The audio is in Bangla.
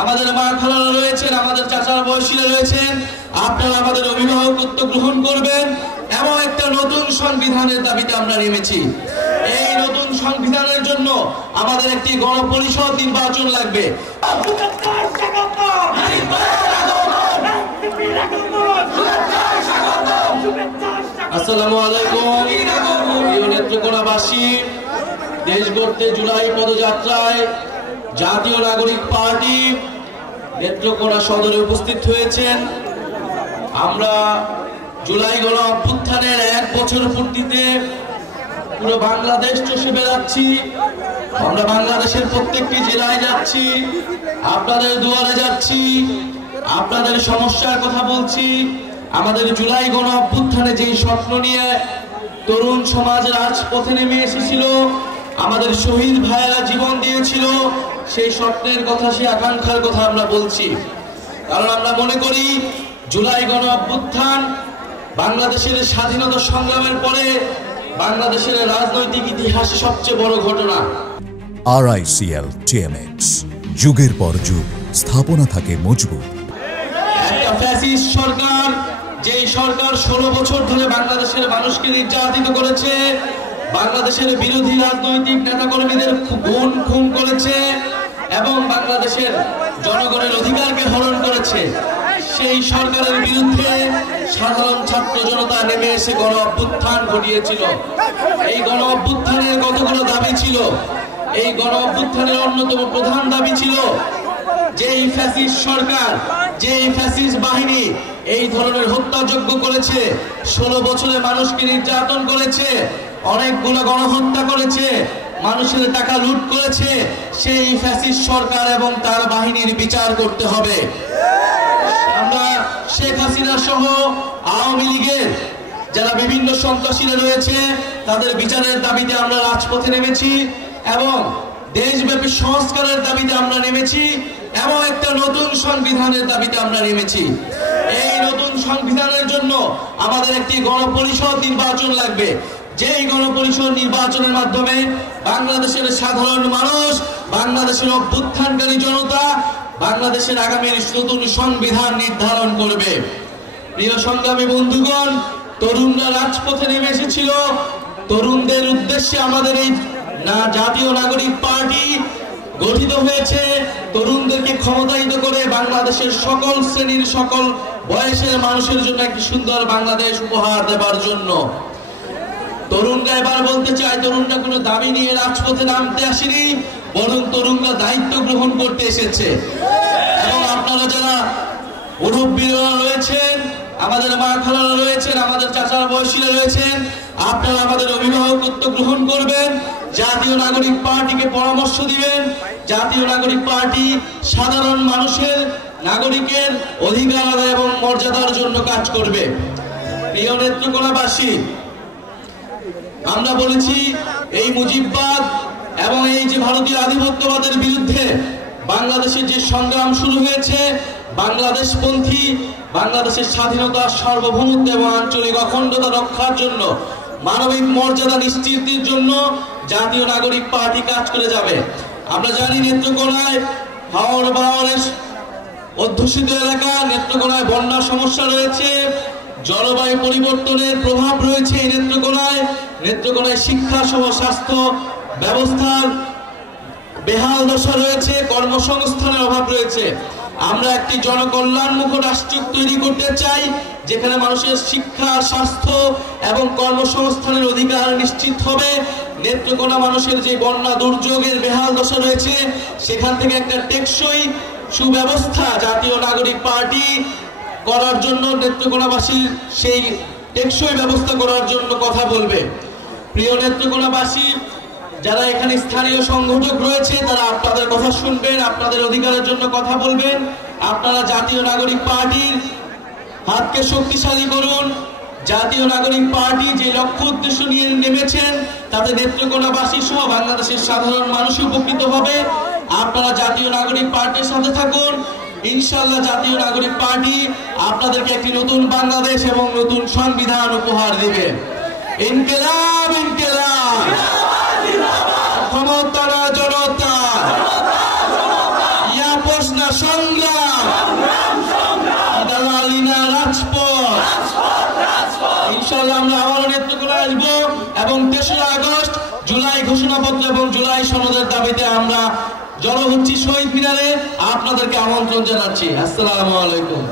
আমাদের মা খালারা রয়েছেন, আমাদের চাচার বয়সীরা রয়েছেন, আপনারা আমাদের অভিভাবকত্ব গ্রহণ করবেন। এমন একটা নতুন সংবিধানের দাবিতে আমরা নেমেছি। এই নতুন সংবিধানের জন্য আমাদের একটি গণপরিষদ নির্বাচন লাগবে। আসসালামু আলাইকুম। নেত্রকোনাবাসী, দেশ গড়তে জুলাই পদযাত্রায় জাতীয় নাগরিক পার্টি নেত্রকোনা সদরে উপস্থিত হয়েছেন। আমরা জুলাই গণ অভ্যুত্থানের 1 বছর পূর্তিতে পুরো বাংলাদেশ চষে বেড়াচ্ছি। আমরা বাংলাদেশের প্রত্যেকটি জেলায় যাচ্ছি, আপনাদের দুয়ারে যাচ্ছি, আপনাদের সমস্যার কথা বলছি। আমাদের জুলাই গণ অভ্যুত্থানে যেই স্বপ্ন নিয়ে তরুণ সমাজ রাজপথে নেমে এসেছিল, আমাদের শহীদ ভাইয়েরা জীবন দিয়েছিল, সেই স্বপ্নের কথা, সেই আকাঙ্ক্ষার কথা আমরা বলছি। কারণ আমরা মনে করি জুলাই গণ অভ্যুত্থান বাংলাদেশের স্বাধীনতা সংগ্রামের পরে বাংলাদেশের রাজনৈতিক ইতিহাসে সবচেয়ে বড় ঘটনা। RICL TMX, যুগের পর যুগ স্থাপনা থাকে মজবুত। একটা ফ্যাসিস্ট সরকার, যেই সরকার 16 বছর ধরে বাংলাদেশের মানুষকে নির্যাতিত করেছে, বাংলাদেশের বিরোধী রাজনৈতিক নেতাকর্মীদের খুন করেছে এবং বাংলাদেশের জনগণের অধিকারকে হরণ করেছে, সেই সরকারের বিরুদ্ধে সাধারণ ছাত্র জনতা নেমে এসে গণ অভ্যুত্থান ঘটিয়েছিল। এই গণ অভ্যুত্থানের কতগুলো দাবি ছিল। এই গণ অভ্যুত্থানের অন্যতম প্রধান দাবি ছিল যে এই ফ্যাসিস্ট সরকার, যে এই ফ্যাসিস্ট বাহিনী এই ধরনের হত্যাযজ্ঞ করেছে, 16 বছরে মানুষকে নির্যাতন করেছে, অনেকগুলো গণহত্যা করেছে, মানুষের টাকা লুট করেছে, সেই ফ্যাসিস্ট সরকার এবং তার বাহিনীর বিচার করতে হবে। আমরা শেখ হাসিনা সহ আওয়ামী লীগের যারা বিভিন্ন সন্ত্রাসীরা রয়েছে তাদের বিচারের দাবিতে আমরা রাজপথে নেমেছি এবং দেশব্যাপী সংস্কারের দাবিতে আমরা নেমেছি এবং একটা নতুন সংবিধানের দাবিতে আমরা নেমেছি। এই নতুন সংবিধানের জন্য আমাদের একটি গণপরিষদ নির্বাচন লাগবে। যেই গণপরিষদ নির্বাচনের মাধ্যমে বাংলাদেশের সাধারণ মানুষ, বাংলাদেশের অভ্যুত্থানকারী জনতা বাংলাদেশের আগামী নতুন সংবিধান নির্ধারণ করবে। প্রিয় সংগ্রামী বন্ধুগণ, তরুণরা রাজপথে নেমে এসেছিল। তরুণদের উদ্দেশ্যে আমাদের এই জাতীয় নাগরিক পার্টি গঠিত হয়েছে, তরুণদেরকে ক্ষমতায়িত করে বাংলাদেশের সকল শ্রেণীর, সকল বয়সের মানুষের জন্য একটি সুন্দর বাংলাদেশ উপহার দেবার জন্য। তরুণরা এবার বলতে চায়, তরুণরা কোনো দাবি নিয়ে রাজপথে নামতে আসেনি, বরং তরুণরা দায়িত্ব গ্রহণ করতে এসেছে। এবং আপনারা যারা মুরব্বীরা রয়েছেন, আমাদের মা খালারা রয়েছেন, আমাদের চাচার বয়সীরা রয়েছেন, আপনারা আমাদের অভিভাবকত্ব গ্রহণ করবেন, জাতীয় নাগরিক পার্টিকে পরামর্শ দিবেন। জাতীয় নাগরিক পার্টি সাধারণ মানুষের, নাগরিকের অধিকার আদায় এবং মর্যাদার জন্য কাজ করবে। প্রিয় নেত্রকোনাবাসী, আমরা বলেছি এই মুজিববাদ এবং এই যে ভারতীয় আধিপত্যবাদের বিরুদ্ধে বাংলাদেশের যে সংগ্রাম শুরু হয়েছে, বাংলাদেশপন্থী, বাংলাদেশের স্বাধীনতা, সার্বভৌমত্ব এবং আঞ্চলিক অখণ্ডতা রক্ষার জন্য, মানবিক মর্যাদা নিশ্চিতের জন্য জাতীয় নাগরিক পার্টি কাজ করে যাবে। আমরা জানি নেত্রকোনায় হাওর বাওয়ারের অধ্যুষিত এলাকা, নেত্রকোনায় বন্যার সমস্যা রয়েছে, জলবায়ু পরিবর্তনের প্রভাব রয়েছে এই নেত্রকোনায়। নেত্রকোনায় শিক্ষা সহ স্বাস্থ্য ব্যবস্থার বেহাল দশা রয়েছে, কর্মসংস্থানের অভাব রয়েছে। আমরা একটি জনকল্যাণমুখ রাষ্ট্র তৈরি করতে চাই, যেখানে মানুষের শিক্ষা, স্বাস্থ্য এবং কর্মসংস্থানের অধিকার নিশ্চিত হবে। নেত্রকোনা মানুষের যে বন্যা দুর্যোগের বেহাল দশা রয়েছে, সেখান থেকে একটা টেকসই সুব্যবস্থা জাতীয় নাগরিক পার্টি করার জন্য, নেত্রকোনাবাসীর সেই টেকসই ব্যবস্থা করার জন্য কথা বলবে। প্রিয় নেত্রকোনাবাসী, যারা এখানে স্থানীয় সংগঠক রয়েছে তারা আপনাদের কথা শুনবেন, আপনাদের অধিকারের জন্য কথা বলবেন। আপনারা জাতীয় নাগরিক পার্টির হাতকে শক্তিশালী করুন। জাতীয় নাগরিক পার্টি যে লক্ষ্য উদ্দেশ্য নিয়ে নেমেছেন তাতে নেত্রকোনাবাসী সহ বাংলাদেশের সাধারণ মানুষ উপকৃত হবে। আপনারা জাতীয় নাগরিক পার্টির সাথে থাকুন। ইনশাআল্লাহ জাতীয় নাগরিক পার্টি আপনাদেরকে একটি নতুন বাংলাদেশ এবং নতুন সংবিধান উপহার দিবে। ইনকিলাব ইনকিলাব, ক্ষমতা না জনতা, ইয়া পোষ না সংগ্রাম, দালালিনা রাজপথ। ইনশাআল্লাহ আমরা আবারও নেতৃত্বে আসবো এবং 3রা আগস্ট জুলাই ঘোষণাপত্র এবং জুলাই সনদের দাবিতে আমরা জড়ো হচ্ছি শহীদ মিনারে। আপনাদেরকে আমন্ত্রণ জানাচ্ছি। আসসালামু আলাইকুম।